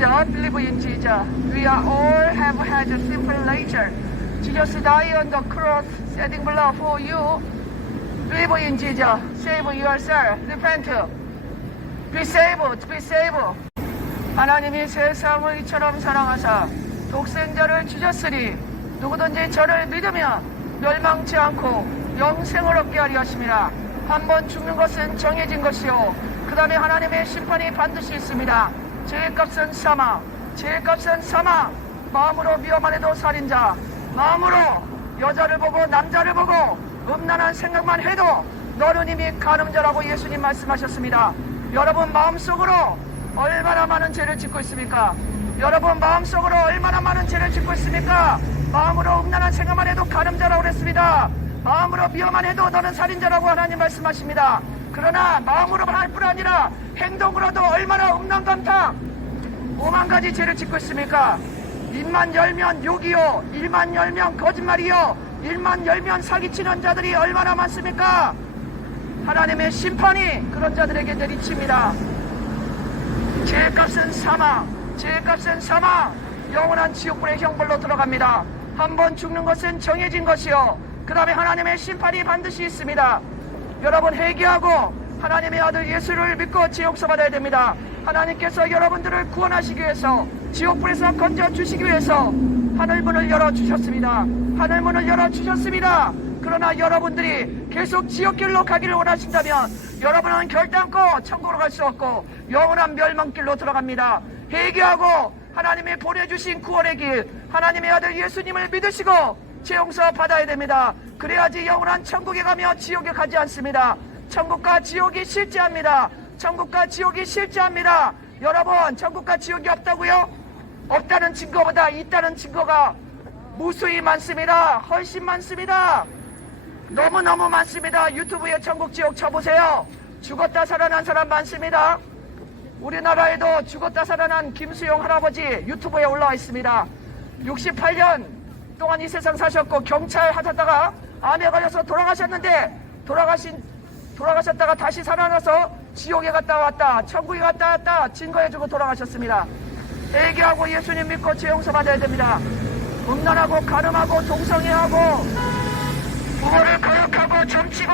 Jesus, believe in Jesus. We are all have had a simple nature. Jesus died on the cross, shedding blood for you. Believe in Jesus. Save yourself. Repent. Be saved. Be saved. 하나님이 세상을 이처럼 사랑하사 독생자를 주셨으니 누구든지 저를 믿으면 멸망치 않고 영생을 얻게 하려 하심이라. 한번 죽는 것은 정해진 것이요 그 다음에 하나님의 심판이 반드시 있습니다. 죄값은 사망, 죄값은 사망. 마음으로 미워만 해도 살인자, 마음으로 여자를 보고 남자를 보고 음란한 생각만 해도 너는 이미 간음자라고 예수님 말씀하셨습니다. 여러분 마음속으로 얼마나 많은 죄를 짓고 있습니까? 여러분 마음속으로 얼마나 많은 죄를 짓고 있습니까? 마음으로 음란한 생각만 해도 간음자라고 그랬습니다. 마음으로 미워만 해도 너는 살인자라고 하나님 말씀하십니다. 그러나 마음으로 할 뿐 아니라 행동으로도 얼마나 음란감탕 오만 가지 죄를 짓고 있습니까? 입만 열면 욕이요, 일만 열면 거짓말이요, 일만 열면 사기치는 자들이 얼마나 많습니까? 하나님의 심판이 그런 자들에게 내리칩니다. 죄값은 사망, 죄값은 사망. 영원한 지옥불의 형벌로 들어갑니다. 한번 죽는 것은 정해진 것이요 그 다음에 하나님의 심판이 반드시 있습니다. 여러분 회개하고 하나님의 아들 예수를 믿고 지옥서 받아야 됩니다. 하나님께서 여러분들을 구원하시기 위해서 지옥불에서 건져주시기 위해서 하늘문을 열어주셨습니다. 하늘문을 열어주셨습니다. 그러나 여러분들이 계속 지옥길로 가기를 원하신다면 여러분은 결단코 천국으로 갈 수 없고 영원한 멸망길로 들어갑니다. 회개하고 하나님이 보내주신 구원의 길 하나님의 아들 예수님을 믿으시고 죄용서 받아야 됩니다. 그래야지 영원한 천국에 가며 지옥에 가지 않습니다. 천국과 지옥이 실제합니다. 천국과 지옥이 실제합니다. 여러분 천국과 지옥이 없다고요? 없다는 증거보다 있다는 증거가 무수히 많습니다. 훨씬 많습니다. 너무너무 많습니다. 유튜브에 천국 지옥 쳐보세요. 죽었다 살아난 사람 많습니다. 우리나라에도 죽었다 살아난 김수용 할아버지 유튜브에 올라와 있습니다. 68년 동안 이 세상 사셨고 경찰 하셨다가 암에 걸려서 돌아가셨는데 돌아가셨다가 다시 살아나서 지옥에 갔다 왔다 천국에 갔다 왔다 증거해주고 돌아가셨습니다. 회개하고 예수님 믿고 죄용서 받아야 됩니다. 음란하고 가늠하고 동성애하고 부모를 거역하고 점치고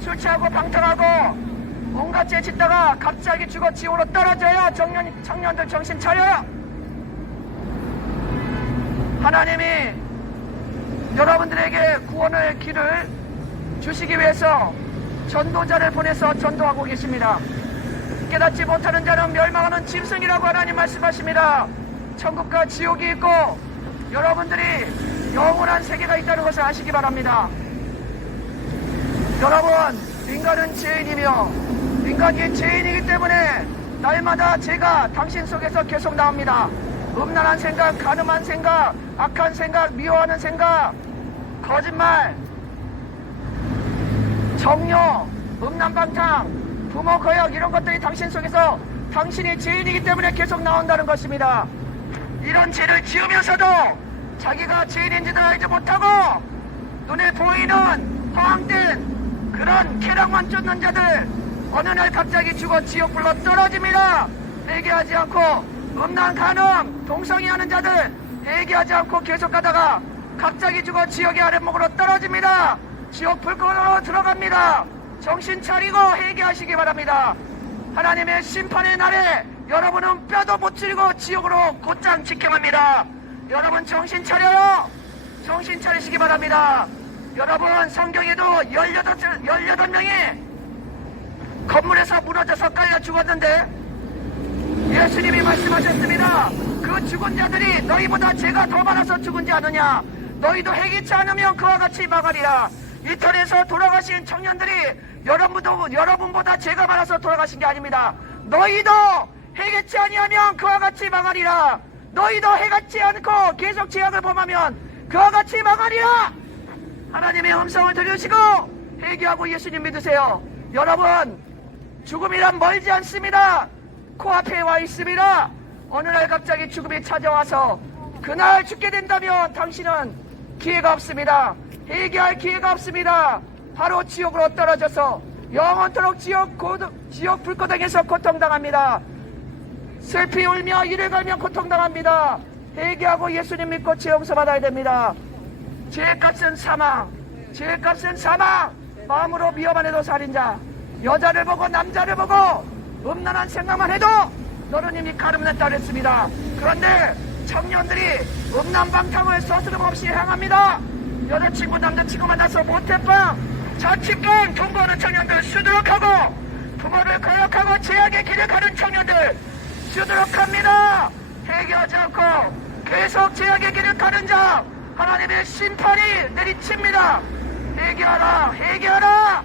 술 취하고 방탕하고 온갖 죄 짓다가 갑자기 죽어 지옥으로 떨어져야 청년들 정신 차려요. 하나님이 여러분들에게 구원의 길을 주시기 위해서 전도자를 보내서 전도하고 계십니다. 깨닫지 못하는 자는 멸망하는 짐승이라고 하나님 말씀하십니다. 천국과 지옥이 있고 여러분들이 영원한 세계가 있다는 것을 아시기 바랍니다. 여러분 인간은 죄인이며 인간이 죄인이기 때문에 날마다 죄가 당신 속에서 계속 나옵니다. 음란한 생각, 간음한 생각, 악한 생각, 미워하는 생각, 거짓말, 정욕, 음란방탕, 부모 거역 이런 것들이 당신 속에서 당신이 죄인이기 때문에 계속 나온다는 것입니다. 이런 죄를 지으면서도 자기가 죄인인지도 알지 못하고 눈에 보이는 허황된 그런 쾌락만 쫓는 자들 어느 날 갑자기 죽어 지옥불로 떨어집니다. 회개하지 않고 음란 간음 동성애하는 자들 회개하지 않고 계속 가다가 갑자기 죽어 지옥의 아랫목으로 떨어집니다. 지옥 불꽃으로 들어갑니다. 정신 차리고 회개하시기 바랍니다. 하나님의 심판의 날에 여러분은 뼈도 못 찌르고 지옥으로 곧장 직행합니다. 여러분 정신 차려요. 정신 차리시기 바랍니다. 여러분 성경에도 18명이 건물에서 무너져서 깔려 죽었는데 예수님이 말씀하셨습니다. 그 죽은 자들이 너희보다 죄가 더 많아서 죽은지 아느냐. 너희도 회개치 않으면 그와 같이 망하리라. 이터리에서 돌아가신 청년들이 여러분보다 죄가 많아서 돌아가신 게 아닙니다. 너희도 회개치 아니하면 그와 같이 망하리라. 너희도 회개치 않고 계속 죄악을 범하면 그와 같이 망하리라. 하나님의 음성을 들으시고 회개하고 예수님 믿으세요. 여러분 죽음이란 멀지 않습니다. 코앞에 와 있습니다. 어느 날 갑자기 죽음이 찾아와서 그날 죽게 된다면 당신은 기회가 없습니다. 회개할 기회가 없습니다. 바로 지옥으로 떨어져서 영원토록 지옥 불고등에서 고통당합니다. 슬피 울며 이를 갈며 고통당합니다. 회개하고 예수님 믿고 죄 용서받아야 됩니다. 죄값은 사망, 죄값은 사망. 마음으로 위험한 해도 살인자, 여자를 보고 남자를 보고 음란한 생각만 해도 너는 이미 가늠났다 그랬습니다. 그런데 청년들이 음란방탕을 서스름없이 향합니다. 여자친구 남자친구 만나서 모태방 자취방 통보하는 청년들 수두룩하고, 부모를 거역하고 죄악의 길을 가는 청년들 수두룩합니다. 회개하지 않고 계속 죄악의 길을 가는 자 하나님의 심판이 내리칩니다. 회개하라, 회개하라.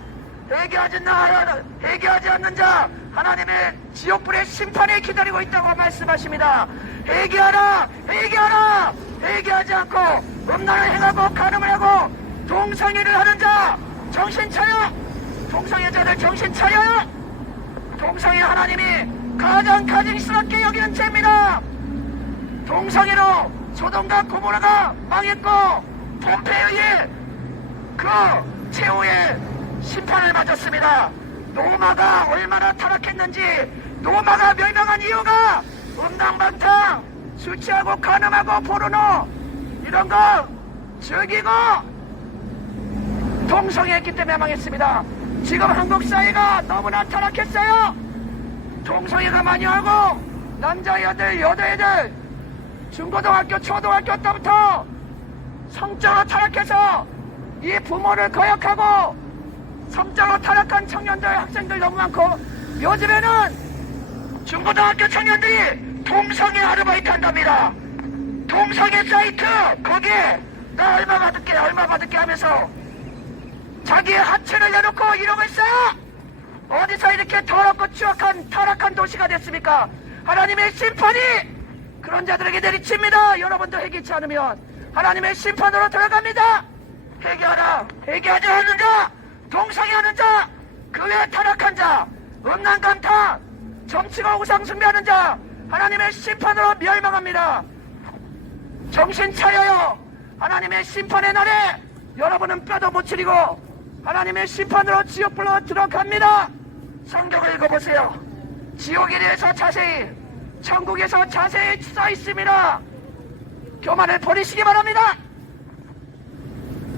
회개하지 않는 자 하나님의 지옥불의 심판이 기다리고 있다고 말씀하십니다. 회개하라, 회개하라. 회개하지 않고 음란을 행하고 간음을 하고 동성애를 하는 자 정신 차려. 동성애자들 정신 차려요. 동성애 하나님이 가장 가증스럽게 여기는 죄입니다. 동성애로 소돔과 고모라가 망했고 폼페에 의해 그 최후의 심판을 맞았습니다. 로마가 얼마나 타락했는지, 로마가 멸망한 이유가 음란방탕, 술 취하고 간음하고 포르노 이런 거 즐기고 동성애했기 때문에 망했습니다. 지금 한국 사회가 너무나 타락했어요. 동성애가 많이 하고 남자애들 여자애들 중고등학교 초등학교 때부터 성적으로 타락해서 이 부모를 거역하고 성적으로 타락한 청년들 학생들 너무 많고, 요즘에는 중고등학교 청년들이 동성애 아르바이트 한답니다. 동성애 사이트 거기에 나 얼마 받을게 하면서 자기의 하체를 내놓고 이러고 있어요. 어디서 이렇게 더럽고 추악한 타락한 도시가 됐습니까? 하나님의 심판이 그런 자들에게 내리칩니다. 여러분도 회개치 않으면 하나님의 심판으로 들어갑니다. 회개하라. 회개하지 않는 자, 동성애하는 자, 그 외에 타락한 자, 음란감탕, 정치가 우상 숭배하는 자 하나님의 심판으로 멸망합니다. 정신 차려요. 하나님의 심판의 날에 여러분은 뼈도 못 추리고 하나님의 심판으로 지옥불로 들어갑니다. 성경을 읽어보세요. 지옥에 대해서 자세히, 천국에서 자세히 써 있습니다. 교만을 버리시기 바랍니다.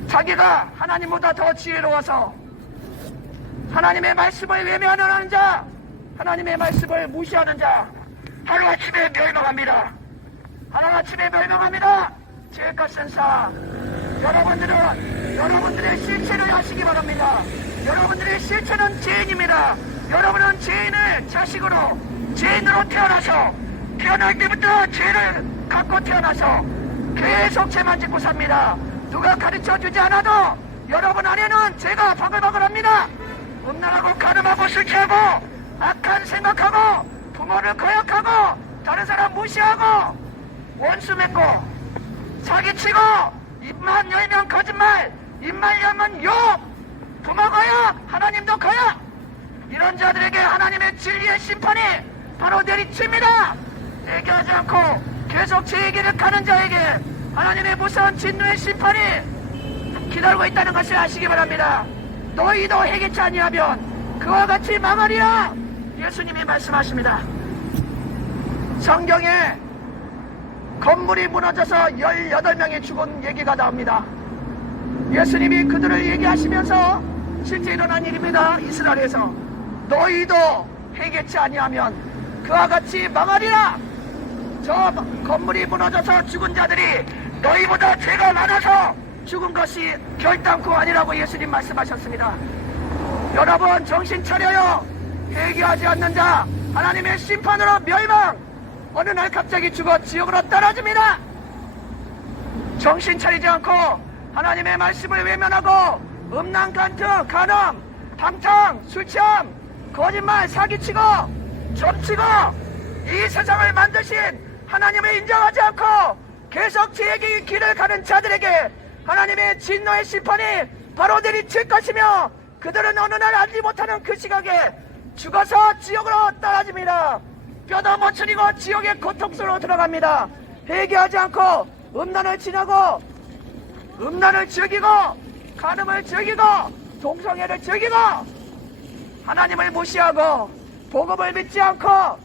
자기가 하나님보다 더 지혜로워서 하나님의 말씀을 외면하는 자, 하나님의 말씀을 무시하는 자 하루아침에 멸망합니다. 하루아침에 멸망합니다. 죄값은 사. 여러분들은 여러분들의 실체를 아시기 바랍니다. 여러분들의 실체는 죄인입니다. 여러분은 죄인을 자식으로, 죄인으로 태어나서 태어날 때부터 죄를 갖고 태어나서 계속 죄만 짓고 삽니다. 누가 가르쳐주지 않아도 여러분 안에는 죄가 바글바글합니다. 음란하고 간음하고 술 취하고 악한 생각하고 부모를 거역하고 다른 사람 무시하고 원수 맺고 사기치고 입만 열면 거짓말, 입만 열면 욕, 부모 거역, 하나님도 거역. 이런 자들에게 하나님의 진리의 심판이 바로 내리칩니다. 회개하지 않고 계속 제 얘기를 가는 자에게 하나님의 무서운 진노의 심판이 기다리고 있다는 것을 아시기 바랍니다. 너희도 회개치 아니하면 그와 같이 망하리라. 예수님이 말씀하십니다. 성경에 건물이 무너져서 18명이 죽은 얘기가 나옵니다. 예수님이 그들을 얘기하시면서 실제 일어난 일입니다. 이스라엘에서 너희도 회개치 아니하면 그와 같이 망하리라. 저 건물이 무너져서 죽은 자들이 너희보다 죄가 많아서 죽은 것이 결단코 아니라고 예수님 말씀하셨습니다. 여러분 정신 차려요. 회개하지 않는 자 하나님의 심판으로 멸망. 어느 날 갑자기 죽어 지옥으로 떨어집니다. 정신 차리지 않고 하나님의 말씀을 외면하고 음란, 간특, 간음, 방탕, 술취함, 거짓말, 사기치고 점치고 이 세상을 만드신 하나님을 인정하지 않고 계속 죄의 길을 가는 자들에게 하나님의 진노의 심판이 바로 내리칠 것이며, 그들은 어느 날 알지 못하는 그 시각에 죽어서 지옥으로 떨어집니다. 뼈도 못 추리고 지옥의 고통스러워 들어갑니다. 회개하지 않고 음란을 지나고 음란을 즐기고 간음을 즐기고 동성애를 즐기고 하나님을 무시하고 복음을 믿지 않고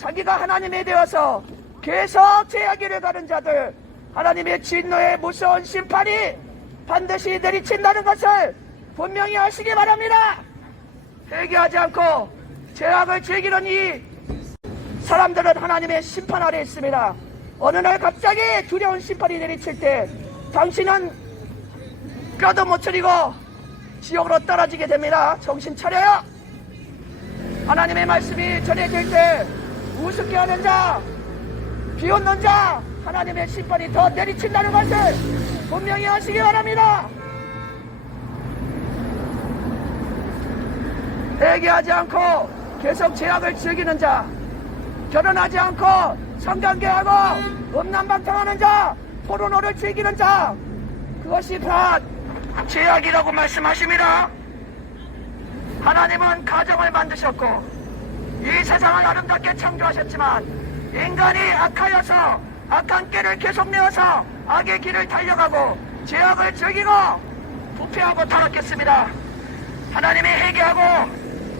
자기가 하나님이 되어서 계속 죄악기를 가는 자들, 하나님의 진노의 무서운 심판이 반드시 내리친다는 것을 분명히 아시기 바랍니다. 회개하지 않고 죄악을 즐기는 이 사람들은 하나님의 심판 아래 있습니다. 어느 날 갑자기 두려운 심판이 내리칠 때 당신은 뼈도 못 추리고 지옥으로 떨어지게 됩니다. 정신 차려요. 하나님의 말씀이 전해질 때 우습게 하는 자, 비웃는 자, 하나님의 심판이 더 내리친다는 것을 분명히 아시기 바랍니다. 회개하지 않고 계속 죄악을 즐기는 자, 결혼하지 않고 성관계하고 음란방탕하는 자, 포르노를 즐기는 자, 그것이 다 죄악이라고 말씀하십니다. 하나님은 가정을 만드셨고 이 세상을 아름답게 창조하셨지만 인간이 악하여서 악한 길을 계속 내어서 악의 길을 달려가고 죄악을 즐기고 부패하고 타락했습니다. 하나님이 회개하고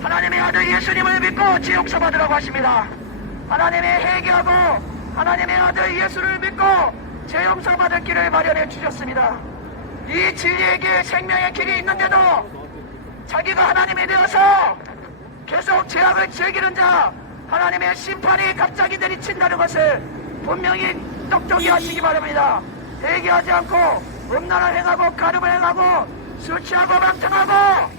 하나님의 아들 예수님을 믿고 지옥사 받으라고 하십니다. 하나님이 회개하고 하나님의 아들 예수를 믿고 죄 용서 받을 길을 마련해 주셨습니다. 이 진리의 길, 생명의 길이 있는데도 자기가 하나님이 되어서 계속 죄악을 즐기는 자, 하나님의 심판이 갑자기 내리친다는 것을 분명히 똑똑히 하시기 바랍니다. 회개하지 않고 음란을 행하고 가늠을 행하고 술 취하고 방탕하고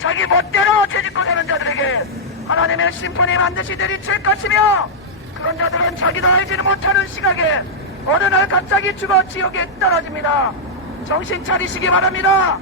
자기 멋대로 죄짓고 사는 자들에게 하나님의 심판이 반드시 내리칠 것이며 그런 자들은 자기도 알지는 못하는 시각에 어느 날 갑자기 죽어 지옥에 떨어집니다. 정신 차리시기 바랍니다.